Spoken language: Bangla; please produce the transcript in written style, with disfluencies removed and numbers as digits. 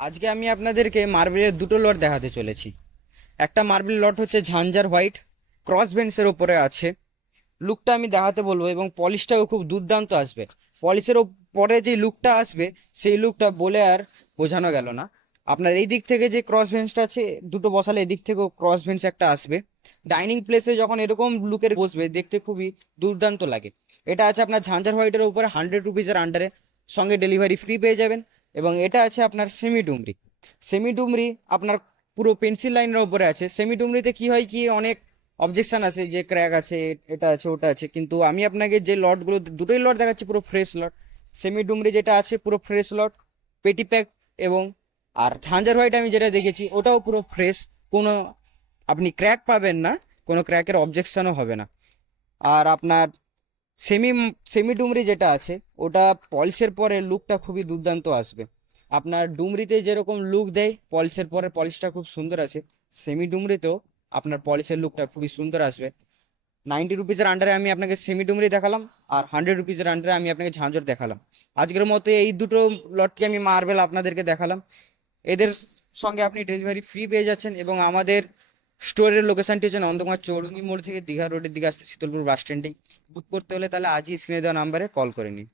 আজকে আমি আপনাদেরকে মার্বেলের দুটো লট দেখাতে চলেছি। একটা মার্বেল লট হচ্ছে ঝাঞ্ঝার হোয়াইট, ক্রস বেঞ্চের ওপরে আছে। লুকটা আমি দেখাতে বলবো এবং পলিশটাও খুব দুর্দান্ত আসবে। পলিশের পরে যে লুকটা আসবে সেই লুকটা বলে আর বোঝানো গেল না। আপনার এই দিক থেকে যে ক্রস বেঞ্চটা আছে দুটো বসালে এদিক থেকেও ক্রস বেঞ্চ একটা আসবে। ডাইনিং প্লেসে যখন এরকম লুকের বসবে দেখতে খুবই দুর্দান্ত লাগে। এটা আছে আপনার ঝাঞ্ঝার হোয়াইটের উপরে 100 রুপিজের আন্ডারে, সঙ্গে ডেলিভারি ফ্রি পেয়ে যাবেন। এবং এটা আছে আপনার সেমি ডুমরি। সেমি ডুমরি আপনার পুরো পেন্সিল লাইনের উপরে আছে। সেমি ডুমরিতে কি হয় কি অনেক অবজেকশন আছে যে ক্র্যাক আছে, এটা আছে ওটা আছে, কিন্তু আমি আপনাকে যে লটগুলো দুটোই লট দেখাচ্ছি পুরো ফ্রেশ লট। সেমি ডুমরি যেটা আছে পুরো ফ্রেশ লট, পেটি প্যাক। এবং আর ঝাঞ্ঝার হোয়াইট আমি যেটা দেখেছি ওটাও পুরো ফ্রেশ, কোনো আপনি ক্র্যাক পাবেন না, কোনো ক্র্যাকের অবজেকশনও হবে না। আর আপনার সেমি সেমি ডুমরি যেটা আছে ওটা পলিশের পরে লুকটা খুবই দুর্দান্ত আসবে। আপনার ডুমরিতে যেরকম লুক দেয় পলিশের পরে পলিশটা খুব সুন্দর আসে, সেমি ডুমরিতেও আপনার পলিশের লুকটা খুবই সুন্দর আসবে। 90 রুপিজের আন্ডারে আমি আপনাকে সেমি ডুমরি দেখালাম, আর 100 রুপিজের আন্ডারে আমি আপনাকে ঝাঁঝর দেখালাম। আজকের মতো এই দুটো লটকে আমি মার্বেল আপনাদেরকে দেখালাম। এদের সঙ্গে আপনি ডেলিভারি ফ্রি পেয়ে যাচ্ছেন। এবং আমাদের স্টোরের লোকেশনটি হচ্ছে নন্দকুমার চৌরঙ্গি মোড় থেকে দীঘা রোডের দিকে আসতে শীতলপুর বাস স্ট্যান্ডে। বুক করতে হলে তাহলে আজই স্ক্রিনে দেওয়া নাম্বারে কল করে নিন।